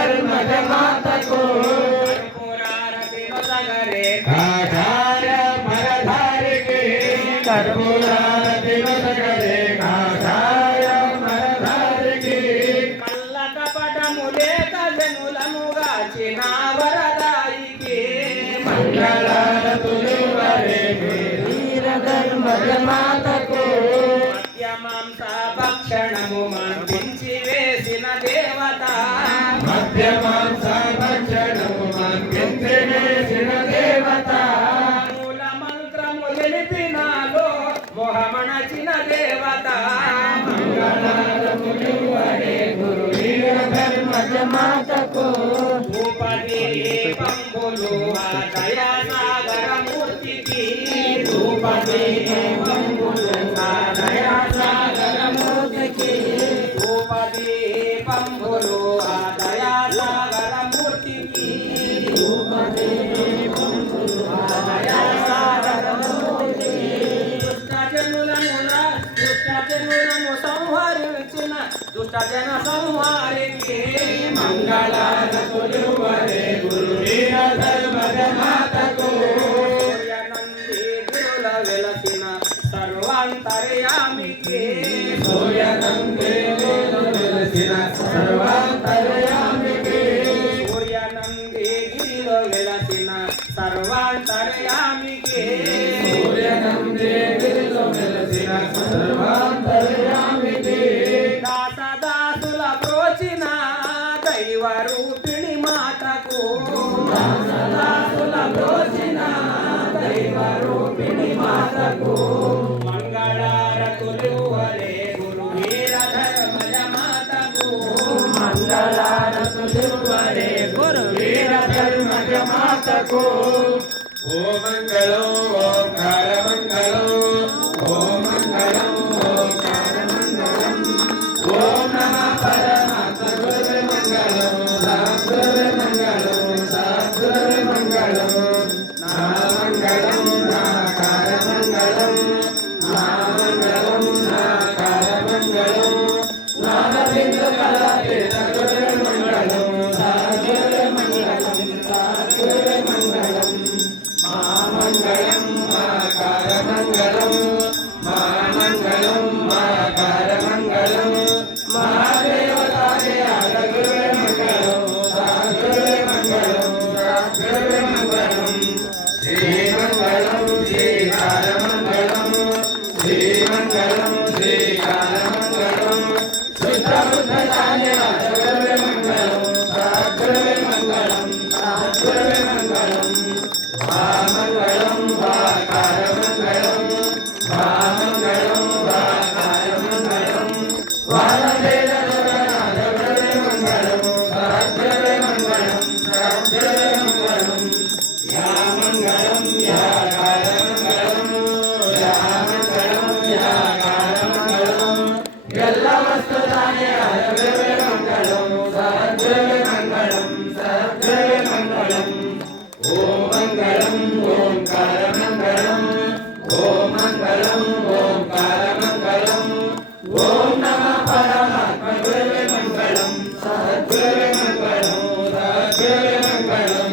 धर्मज माता को कर्पूरारति नो सगरे काषाय मरधार की कर्पूरारति नो सगरे काषाय मरधार की मल्ल कपट मुले तजनुలను గాచిన వరదాయికి మంగళారతులు వరే వీర ధర్మజ మాతా को మధ్యమాంస భక్షణము మందించి వేసిన దేవత మధ్యమాంస భక్షణము మందించి వేసిన దేవత మూల మంత్రము తెలిపినాలో మోహమణచిన దేవత మంగళారతులు వరే గురు వీర ధర్మజ మాతా को పంబులు దయా సాగర మూర్తికి రూపదే పంబులు దయా సాగర మూర్తికి రూపదే పంబులు దయా సాగర మూర్తికి రూపదే పంబులు దయా సాగర మూర్తికి దుష్టజనులను సంహరించిన దుష్టజన సంహారికి మంగళారతులు వరే గురు వీర ధర్మజ మాతా को సూర్యనంది గురుల వెలసిన సర్వాంతర్యామికి సూర్యనంది గురుల వెలసిన సర్వాంతర్యామికి సూర్యనంది గిరిలో వెలసిన సర్వాంతర్యామికి సూర్యనంది గిరిలో వెలసిన సర్వాంతర్యామికి దాసదాసుల ప్రోచిన దైవ రూపిణి మాతకు దాసదాసుల ప్రోచిన దైవ రూపిణి మాతకు మంగళారతులు వరే గురు వీర ధర్మజ మాతకు మంగళారతులు వరే గురు వీర ధర్మజ మాతకు ఓం మంగళం ఓంకార మంగళం ఓం మంగళం ఓంకార మంగళం ఓం నమః పరమాత్మనే మంగళం సాత్వరే మంగళం సాత్వరే మంగళం నామంగళం నాకార మంగళం నామంగళం నాకార మంగళం నాదబిందు కళాపే సాత్వరే మంగళం సాత్వరే మంగళం సాత్వరే మంగళం మామంగళం మాకార మంగళం మామంగళం మాకార మంగళం మహాదేవతాయ అగరువే మంగళం సాగరువే మంగళం సాగరువే మంగళం శ్రీమంగళం శ్రీకార మంగళం శ్రీమంగళం శ్రీకార మంగళం శుద్ధ బుద్ధదాయ అగరువే మంగళం సాగరువే మంగళం సాగరువే మంగళం మామంగళం వాకార మంగళం మామంగళం వాకార మంగళం వానవేద జగన్నాథవరే మంగళం సహస్రవే మంగళం సహస్రవే మంగళం యా మంగళం యా కార మంగళం యా మంగళం యా కార మంగళం ఎల్ల వస్తుదాయ హరవే మంగళం సహస్రవే మంగళం సహస్రవే మంగళం ఓం మంగళం ఓంకార మంగళం ఓం మంగళం ఓంకార మంగళం ఓం నమః పరమాత్మనే మంగళం సద్గురువే మంగళం సద్గురువే మంగళం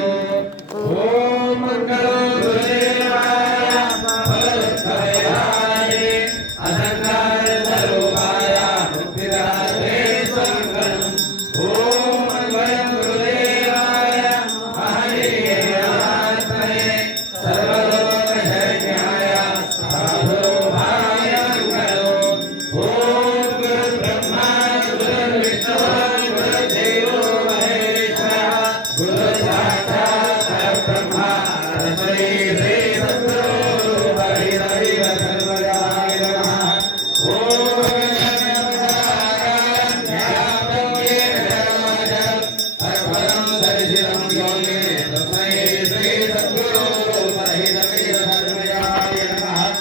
ఓం మంగళం గురుదేవాయ భగవద్భయాయ అసంగార ధరువాయ ముక్తిదాతే స్వంగళం ఓం మంగళం గురుదేవాయ మహనీయాత్మనే సర్వలోక శరణ్యాయ సాధుభాయ మంగళం ఓం గురు బ్రహ్మా గురు విష్ణు గురు దేవో మహేశ్వర గురు సాక్షాత్ పరబ్రహ్మ తస్మై శ్రీ సద్గురు హరి సర్వదాయ నమః ఓం పరమం దర్శనం యోగే తస్మై శ్రీ సద్గురు హరి సర్వదాయ నమః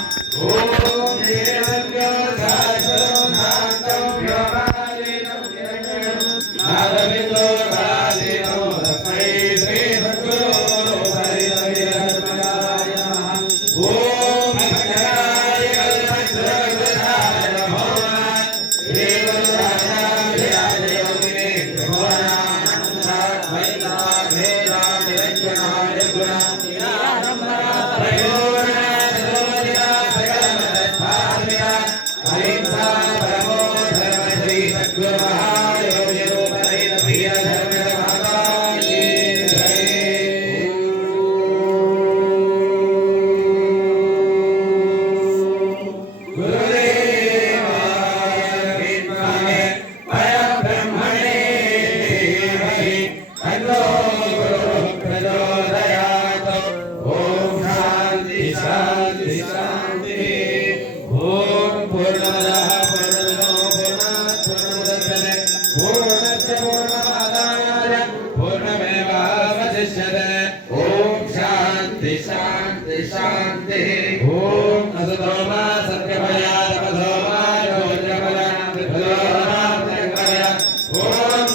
ఓం శ్రీరత్నం శాంతం వ్యోమాలీనం నాదవిందో రాజేనో తస్మై శ్రీ సద్గురు హరి సర్వదాయ నమః ఓం భక్తాయ కల్పద్రవదాయ భవ శ్రీ గురురాజాయ యోగినే త్రిభువనానందాయ धीमहि तन्नो गुरुः प्रचोदयात्। ॐ शान्ति शान्ति शान्तिः। ॐ पूर्णमदः पूर्णमिदं पूर्णात् पूर्णमुदच्यते पूर्णस्य पूर्णमादाय पूर्णमेवावशिष्यते। ॐ शान्ति शान्ति शान्तिः। ॐ असतो मा सत्यमया तपसो मा ज्योतिर्मया त्रिपदोमा त्र्यम्बकया। ॐ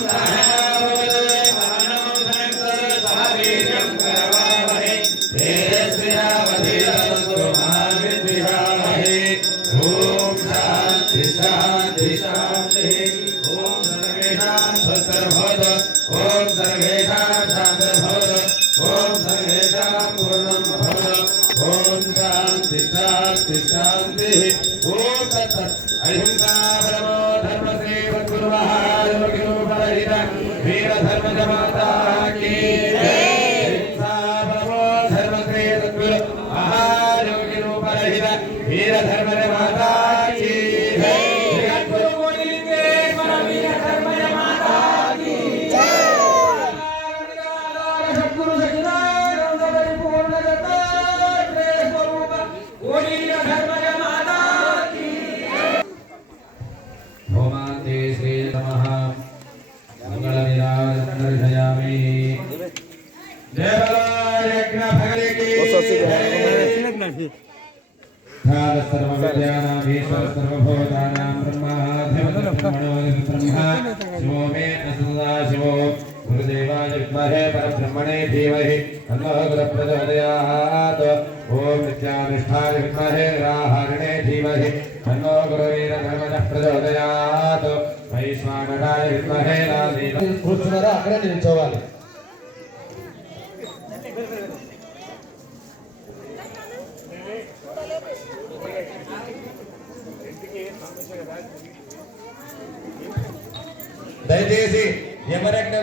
सहनाववतु सहनौ भुनक्तु सह वीर्यं करवावहै तेजस्विनावधीतमस्तु मा विद्विषावहै। ॐ शान्ति शान्ति शान्तिः। ॐ सर्वेषां स्वस्तिर्भवतु। ॐ सर्वेषां शान्तिर्भवतु। ॐ सर्वेषां पूर्णं भवतु। ॐ शान्ति शान्ति शान्तिः। ॐ तत्सत्। अहिंसा परमो धर्म श्री सद्गुरु महायोगिरूपरहित वीरधर्मज माता की जय। अहिंसा परमो धर्म श्री सद्गुरु महायोगिरूपरहित वीरधर्मज माता की जय। जगद्गुरु मोनिलिंगेश्वर वीरधर्मज माता की जय। सद्गुरु सच्चिदानंद परिपूर्ण दत्तात्रेय स्वरूप वीरधर्मज माता की जय। ओमांते श्री नमः मंगलविराजयामि। देवायज्ञ भगवे की जय। सर्वविद्यानामीश्वर सर्वभूतानां ब्रह्माधिपतिर्ब्रह्मणो ब्रह्मा शिवो मे असदा शिवो गुरुदेवाय विद्महे परब्रह्मणे धीमहि तन्नो गुरुः प्रचोदयात्। ॐ नित्यानिष्ठाय विद्महे निराहारिणे धीमहि तन्नो गुरुवीरधर्मजः प्रचोदयात्। వైశ్వానరాయ విద్మహే నాదీన కూర్చున్నారా అక్కడే నిల్చోవాలి. దయచేసి ఎవరెక్కడ